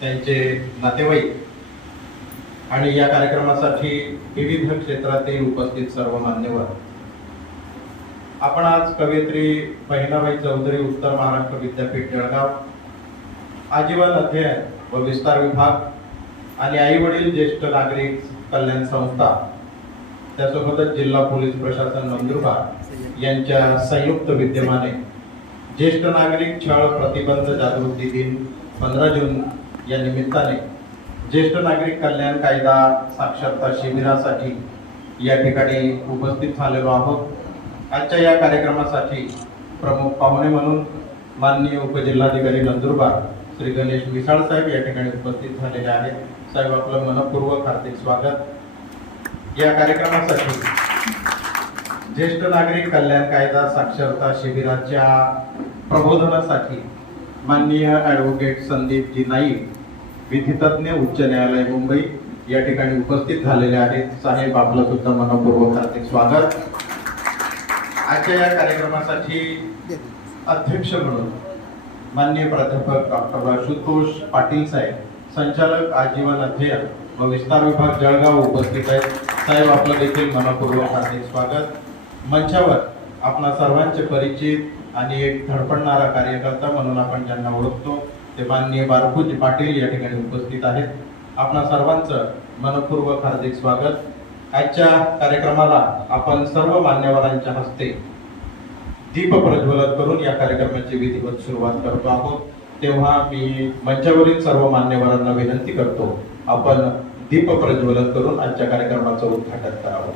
त्यांचे नातेवाईक आणि या कार्यक्रमासाठी विविध क्षेत्रातील उपस्थित सर्व मान्यवर, आपण आज कवयित्री बहिणाबाई चौधरी उत्तर महाराष्ट्र विद्यापीठ जळगाव आजीवन अध्ययन व विस्तार विभाग आणि आई वडील ज्येष्ठ नागरिक कल्याण संस्था त्यासोबतच जिल्हा पोलीस प्रशासन नंदुरबार यांच्या संयुक्त विद्यमाने ज्येष्ठ नागरिक छळ प्रतिबंध जागृती दिन 15 जून या निमित्ताने ज्येष्ठ नागरिक कल्याण कायदा साक्षरता शिबिरासाठी या ठिकाणी उपस्थित झालेलो आहोत। आजच्या या कार्यक्रमासाठी प्रमुख पाहुणे म्हणून माननीय उपजिल्हाधिकारी नंदुरबार श्री गणेश मिसाळ साहेब या ठिकाणी उपस्थित झालेले आहेत। साहेब, आपलं मनपूर्वक हार्दिक स्वागत। या कार्यक्रमासाठी ज्येष्ठ नागरिक कल्याण कायदा साक्षरता शिबिराच्या प्रबोधनासाठी माननीय ॲडव्होकेट संदीपजी नाईक, विधितज्ञ, उच्च न्यायालय मुंबई या ठिकाणी उपस्थित झालेले आहेत। साहेब, आपलं सुद्धा मनपूर्वक हार्दिक स्वागत। आजच्या या कार्यक्रमासाठी अध्यक्ष म्हणून माननीय प्राध्यापक डॉक्टर आशुतोष पाटील साहेब, संचालक आजीवन अध्ययन व विस्तार विभाग जळगाव उपस्थित आहेत। साहेब, आपलं देखील मनपूर्वक हार्दिक स्वागत। मंचावर आपणा सर्वांचे परिचित आणि एक धडपडणारा कार्यकर्ता म्हणून आपण ज्यांना ओळखतो ते माननीय बारपूजी पाटील या ठिकाणी उपस्थित आहेत। आपणा सर्वांचं मनपूर्वक हार्दिक स्वागत। आजच्या कार्यक्रमाला आपण सर्व मान्यवरांच्या हस्ते दीप प्रज्वलन करून या कार्यक्रमाची विधिवत सुरुवात करतो आहोत। तेव्हा मी मंचावरील सर्व मान्यवरांना विनंती करतो, आपण दीप प्रज्वलन करून आजच्या कार्यक्रमाचं उद्घाटन करावं।